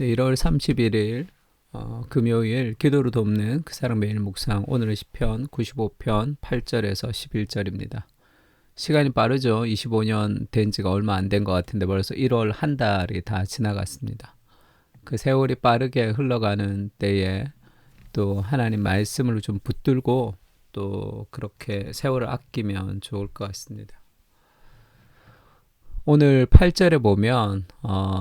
네, 1월 31일 금요일 기도로 돕는 그 사람 매일 묵상. 오늘은 시편 95편 8절에서 11절입니다. 시간이 빠르죠. 25년 된 지가 얼마 안 된 것 같은데 벌써 1월 한 달이 다 지나갔습니다. 그 세월이 빠르게 흘러가는 때에 또 하나님 말씀을 좀 붙들고 또 그렇게 세월을 아끼면 좋을 것 같습니다. 오늘 8절에 보면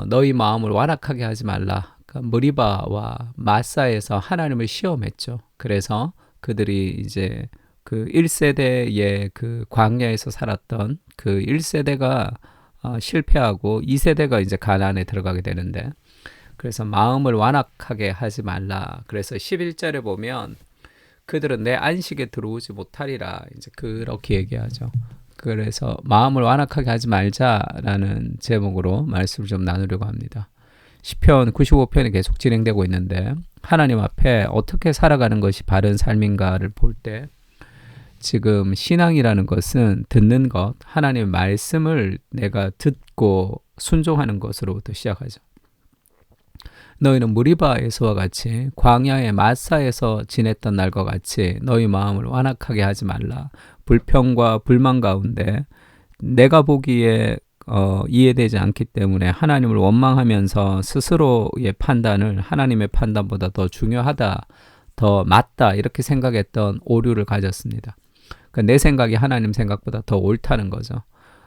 너희 마음을 완악하게 하지 말라. 그러니까 머리바와 마사에서 하나님을 시험했죠. 그래서 그들이 이제 그 1세대의 그 광야에서 살았던 그 1세대가 실패하고 2세대가 이제 가나안에 들어가게 되는데, 그래서 마음을 완악하게 하지 말라. 그래서 11절에 보면 그들은 내 안식에 들어오지 못하리라. 이제 그렇게 얘기하죠. 그래서 마음을 완악하게 하지 말자라는 제목으로 말씀을 좀 나누려고 합니다. 시편 95편이 계속 진행되고 있는데 하나님 앞에 어떻게 살아가는 것이 바른 삶인가를 볼 때 지금 신앙이라는 것은 듣는 것, 하나님의 말씀을 내가 듣고 순종하는 것으로부터 시작하죠. 너희는 무리바에서와 같이 광야의 마사에서 지냈던 날과 같이 너희 마음을 완악하게 하지 말라. 불평과 불만 가운데 내가 보기에 이해되지 않기 때문에 하나님을 원망하면서 스스로의 판단을 하나님의 판단보다 더 중요하다, 더 맞다 이렇게 생각했던 오류를 가졌습니다. 그러니까 내 생각이 하나님 생각보다 더 옳다는 거죠.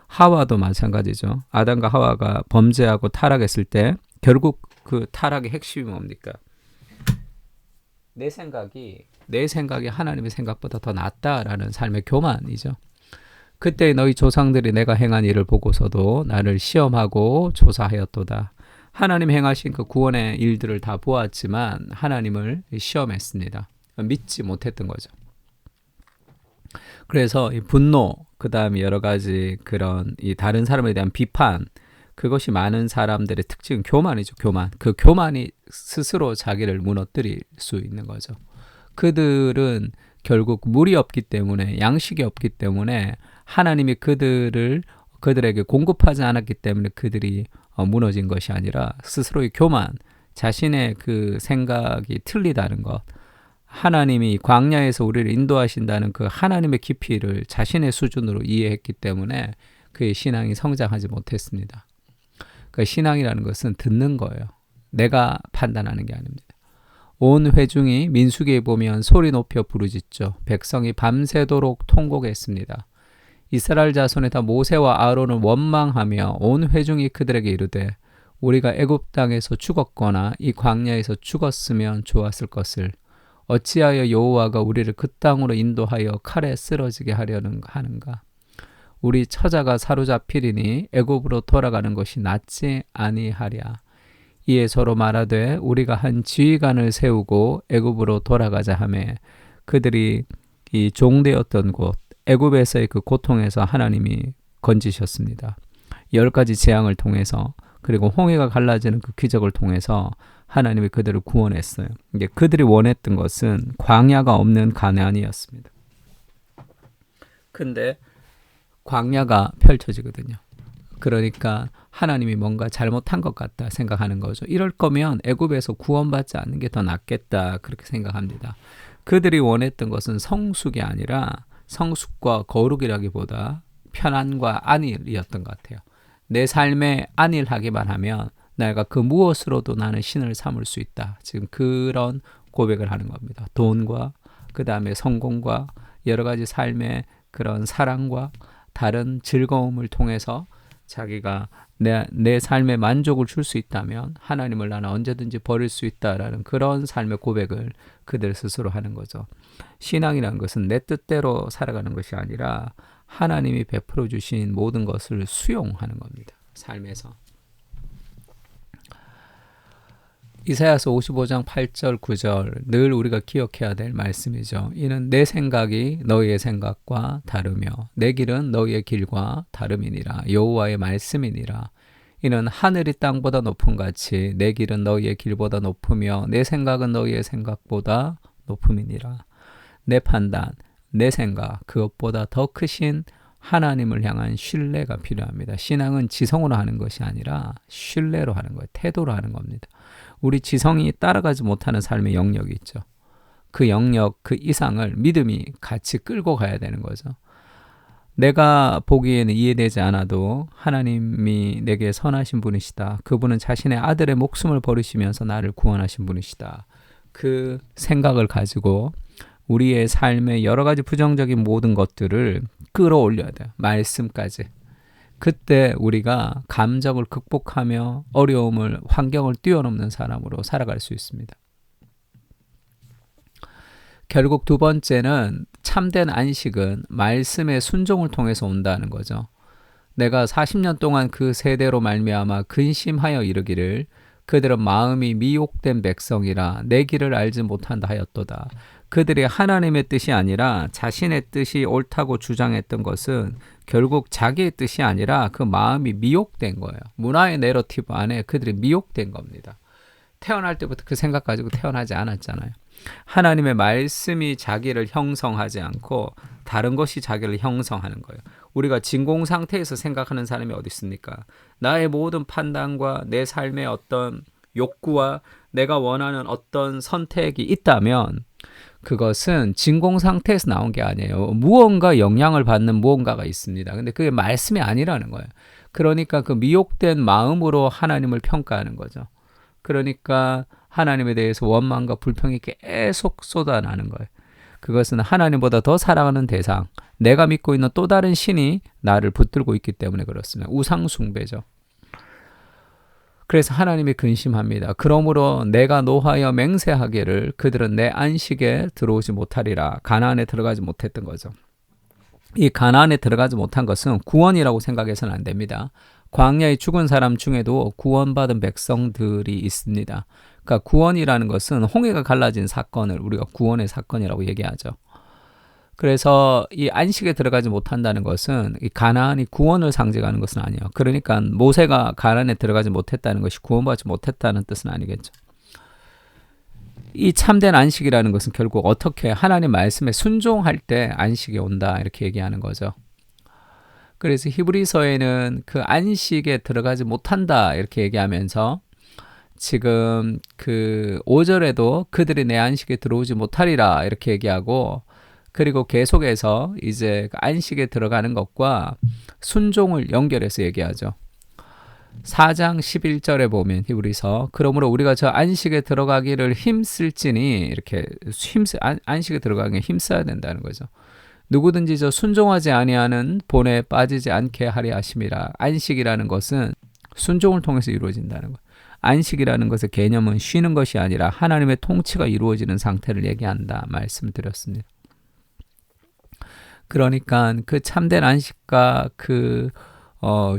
하와도 마찬가지죠. 아담과 하와가 범죄하고 타락했을 때 결국 그 타락의 핵심이 뭡니까? 내 생각이 하나님의 생각보다 더 낫다라는 삶의 교만이죠. 그때 너희 조상들이 내가 행한 일을 보고서도 나를 시험하고 조사하였도다. 하나님 행하신 그 구원의 일들을 다 보았지만 하나님을 시험했습니다. 믿지 못했던 거죠. 그래서 이 분노, 그 다음에 여러 가지 그런 이 다른 사람에 대한 비판, 그것이 많은 사람들의 특징은 교만이죠. 교만. 그 교만이 스스로 자기를 무너뜨릴 수 있는 거죠. 그들은 결국 물이 없기 때문에, 양식이 없기 때문에 하나님이 그들에게 공급하지 않았기 때문에 그들이 무너진 것이 아니라 스스로의 교만, 자신의 그 생각이 틀리다는 것, 하나님이 광야에서 우리를 인도하신다는 그 하나님의 깊이를 자신의 수준으로 이해했기 때문에 그의 신앙이 성장하지 못했습니다. 그 신앙이라는 것은 듣는 거예요. 내가 판단하는 게 아닙니다. 온 회중이 민수기에 보면 소리 높여 부르짖죠. 백성이 밤새도록 통곡했습니다. 이스라엘 자손이 다 모세와 아론을 원망하며 온 회중이 그들에게 이르되 우리가 애굽 땅에서 죽었거나 이 광야에서 죽었으면 좋았을 것을 어찌하여 여호와가 우리를 그 땅으로 인도하여 칼에 쓰러지게 하려는 하는가? 우리 처자가 사로잡히리니 애굽으로 돌아가는 것이 낫지 아니하랴. 이에 서로 말하되 우리가 한 지휘관을 세우고 애굽으로 돌아가자 하매 그들이 이 종되었던 곳 애굽에서의 그 고통에서 하나님이 건지셨습니다. 10가지 재앙을 통해서, 그리고 홍해가 갈라지는 그 기적을 통해서 하나님이 그들을 구원했어요. 이게 그들이 원했던 것은 광야가 없는 가나안이었습니다. 근데 광야가 펼쳐지거든요. 그러니까 하나님이 뭔가 잘못한 것 같다 생각하는 거죠. 이럴 거면 애굽에서 구원받지 않는 게 더 낫겠다 그렇게 생각합니다. 그들이 원했던 것은 성숙이 아니라 성숙과 거룩이라기보다 편안과 안일이었던 것 같아요. 내 삶에 안일하기만 하면 내가 그 무엇으로도 나는 신을 삼을 수 있다. 지금 그런 고백을 하는 겁니다. 돈과 그 다음에 성공과 여러 가지 삶의 그런 사랑과 다른 즐거움을 통해서 자기가 내 삶에 만족을 줄 수 있다면 하나님을 나는 언제든지 버릴 수 있다라는 그런 삶의 고백을 그들 스스로 하는 거죠. 신앙이라는 것은 내 뜻대로 살아가는 것이 아니라 하나님이 베풀어 주신 모든 것을 수용하는 겁니다. 삶에서. 이사야서 55장 8절 9절 늘 우리가 기억해야 될 말씀이죠. 이는 내 생각이 너희의 생각과 다르며 내 길은 너희의 길과 다름이니라. 여호와의 말씀이니라. 이는 하늘이 땅보다 높음 같이 내 길은 너희의 길보다 높으며 내 생각은 너희의 생각보다 높음이니라. 내 판단, 내 생각 그것보다 더 크신 하나님을 향한 신뢰가 필요합니다. 신앙은 지성으로 하는 것이 아니라 신뢰로 하는 거예요. 태도로 하는 겁니다. 우리 지성이 따라가지 못하는 삶의 영역이 있죠. 그 영역, 그 이상을 믿음이 같이 끌고 가야 되는 거죠. 내가 보기에는 이해되지 않아도 하나님이 내게 선하신 분이시다. 그분은 자신의 아들의 목숨을 버리시면서 나를 구원하신 분이시다. 그 생각을 가지고 우리의 삶의 여러 가지 부정적인 모든 것들을 끌어올려야 돼요. 말씀까지. 그때 우리가 감정을 극복하며 어려움을, 환경을 뛰어넘는 사람으로 살아갈 수 있습니다. 결국 두 번째는 참된 안식은 말씀의 순종을 통해서 온다는 거죠. 내가 40년 동안 그 세대로 말미암아 근심하여 이르기를 그들은 마음이 미혹된 백성이라 내 길을 알지 못한다 하였도다. 그들이 하나님의 뜻이 아니라 자신의 뜻이 옳다고 주장했던 것은 결국 자기의 뜻이 아니라 그 마음이 미혹된 거예요. 문화의 내러티브 안에 그들이 미혹된 겁니다. 태어날 때부터 그 생각 가지고 태어나지 않았잖아요. 하나님의 말씀이 자기를 형성하지 않고 다른 것이 자기를 형성하는 거예요. 우리가 진공 상태에서 생각하는 사람이 어디 있습니까? 나의 모든 판단과 내 삶의 어떤 욕구와 내가 원하는 어떤 선택이 있다면 그것은 진공 상태에서 나온 게 아니에요. 무언가 영향을 받는 무언가가 있습니다. 근데 그게 말씀이 아니라는 거예요. 그러니까 그 미혹된 마음으로 하나님을 평가하는 거죠. 그러니까 하나님에 대해서 원망과 불평이 계속 쏟아나는 거예요. 그것은 하나님보다 더 사랑하는 대상, 내가 믿고 있는 또 다른 신이 나를 붙들고 있기 때문에 그렇습니다. 우상 숭배죠. 그래서 하나님이 근심합니다. 그러므로 내가 노하여 맹세하기를 그들은 내 안식에 들어오지 못하리라. 가나안에 들어가지 못했던 거죠. 이 가나안에 들어가지 못한 것은 구원이라고 생각해서는 안 됩니다. 광야에 죽은 사람 중에도 구원받은 백성들이 있습니다. 그러니까 구원이라는 것은 홍해가 갈라진 사건을 우리가 구원의 사건이라고 얘기하죠. 그래서 이 안식에 들어가지 못한다는 것은 이 가나안이 구원을 상징하는 것은 아니에요. 그러니까 모세가 가나안에 들어가지 못했다는 것이 구원받지 못했다는 뜻은 아니겠죠. 이 참된 안식이라는 것은 결국 어떻게 하나님 말씀에 순종할 때 안식이 온다 이렇게 얘기하는 거죠. 그래서 히브리서에는 그 안식에 들어가지 못한다 이렇게 얘기하면서 지금 그 5절에도 그들이 내 안식에 들어오지 못하리라 이렇게 얘기하고 그리고 계속해서 이제 안식에 들어가는 것과 순종을 연결해서 얘기하죠. 4장 11절에 보면 히브리서 그러므로 우리가 저 안식에 들어가기를 힘쓸지니 이렇게 안식에 들어가기에 힘써야 된다는 거죠. 누구든지 저 순종하지 아니하는 본에 빠지지 않게 하려 하심이라. 안식이라는 것은 순종을 통해서 이루어진다는 거예요. 안식이라는 것의 개념은 쉬는 것이 아니라 하나님의 통치가 이루어지는 상태를 얘기한다 말씀드렸습니다. 그러니까 그 참된 안식과 그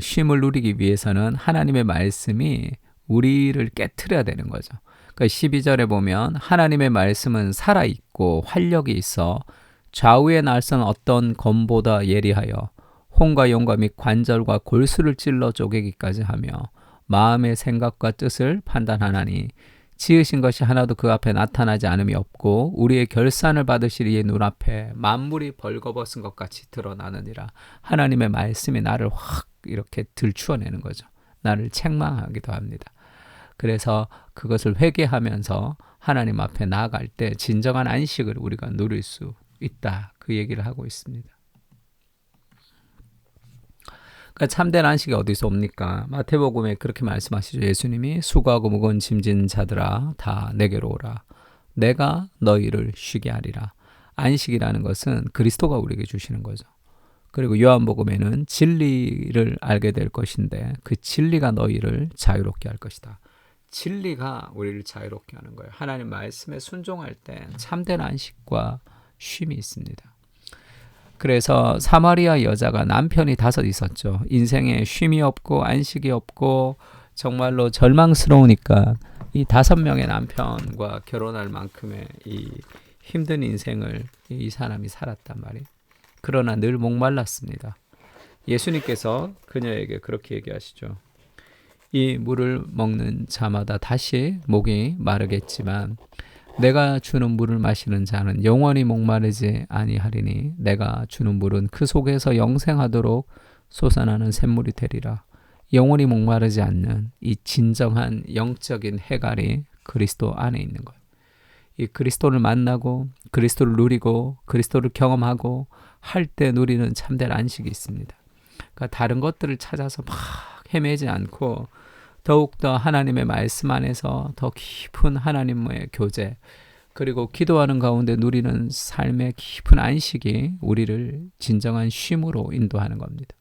쉼을 누리기 위해서는 하나님의 말씀이 우리를 깨트려야 되는 거죠. 그러니까 12절에 보면 하나님의 말씀은 살아있고 활력이 있어 좌우의 날선 어떤 검보다 예리하여 혼과 영과 및 관절과 골수를 찔러 쪼개기까지 하며 마음의 생각과 뜻을 판단하나니 지으신 것이 하나도 그 앞에 나타나지 않음이 없고 우리의 결산을 받으실 이의 눈앞에 만물이 벌거벗은 것 같이 드러나느니라. 하나님의 말씀이 나를 확 이렇게 들추어내는 거죠. 나를 책망하기도 합니다. 그래서 그것을 회개하면서 하나님 앞에 나아갈 때 진정한 안식을 우리가 누릴 수 있다. 그 얘기를 하고 있습니다. 그러니까 참된 안식이 어디서 옵니까? 마태복음에 그렇게 말씀하시죠. 예수님이 수고하고 무거운 짐진 자들아 다 내게로 오라. 내가 너희를 쉬게 하리라. 안식이라는 것은 그리스도가 우리에게 주시는 거죠. 그리고 요한복음에는 진리를 알게 될 것인데 그 진리가 너희를 자유롭게 할 것이다. 진리가 우리를 자유롭게 하는 거예요. 하나님 말씀에 순종할 때 참된 안식과 쉼이 있습니다. 그래서 사마리아 여자가 남편이 5 있었죠. 인생에 쉼이 없고 안식이 없고 정말로 절망스러우니까 이 5명의 남편과 결혼할 만큼의 이 힘든 인생을 이 사람이 살았단 말이에요. 그러나 늘 목말랐습니다. 예수님께서 그녀에게 그렇게 얘기하시죠. 이 물을 먹는 자마다 다시 목이 마르겠지만 내가 주는 물을 마시는 자는 영원히 목마르지 아니하리니 내가 주는 물은 그 속에서 영생하도록 솟아나는 샘물이 되리라. 영원히 목마르지 않는 이 진정한 영적인 해갈이 그리스도 안에 있는 거예요. 이 그리스도를 만나고 그리스도를 누리고 그리스도를 경험하고 할 때 누리는 참된 안식이 있습니다. 그러니까 다른 것들을 찾아서 막 헤매지 않고 더욱더 하나님의 말씀 안에서 더 깊은 하나님과의 교제, 그리고 기도하는 가운데 누리는 삶의 깊은 안식이 우리를 진정한 쉼으로 인도하는 겁니다.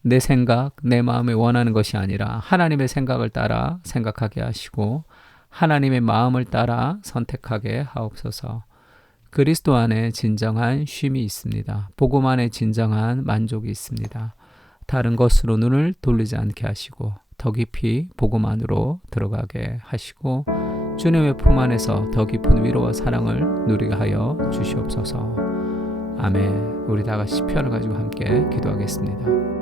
내 생각, 내 마음에 원하는 것이 아니라 하나님의 생각을 따라 생각하게 하시고 하나님의 마음을 따라 선택하게 하옵소서. 그리스도 안에 진정한 쉼이 있습니다. 복음 안에 진정한 만족이 있습니다. 다른 것으로 눈을 돌리지 않게 하시고 더 깊이 복음 안으로 들어가게 하시고 주님의 품 안에서 더 깊은 위로와 사랑을 누리게 하여 주시옵소서. 아멘. 우리 다 같이 시편을 가지고 함께 기도하겠습니다.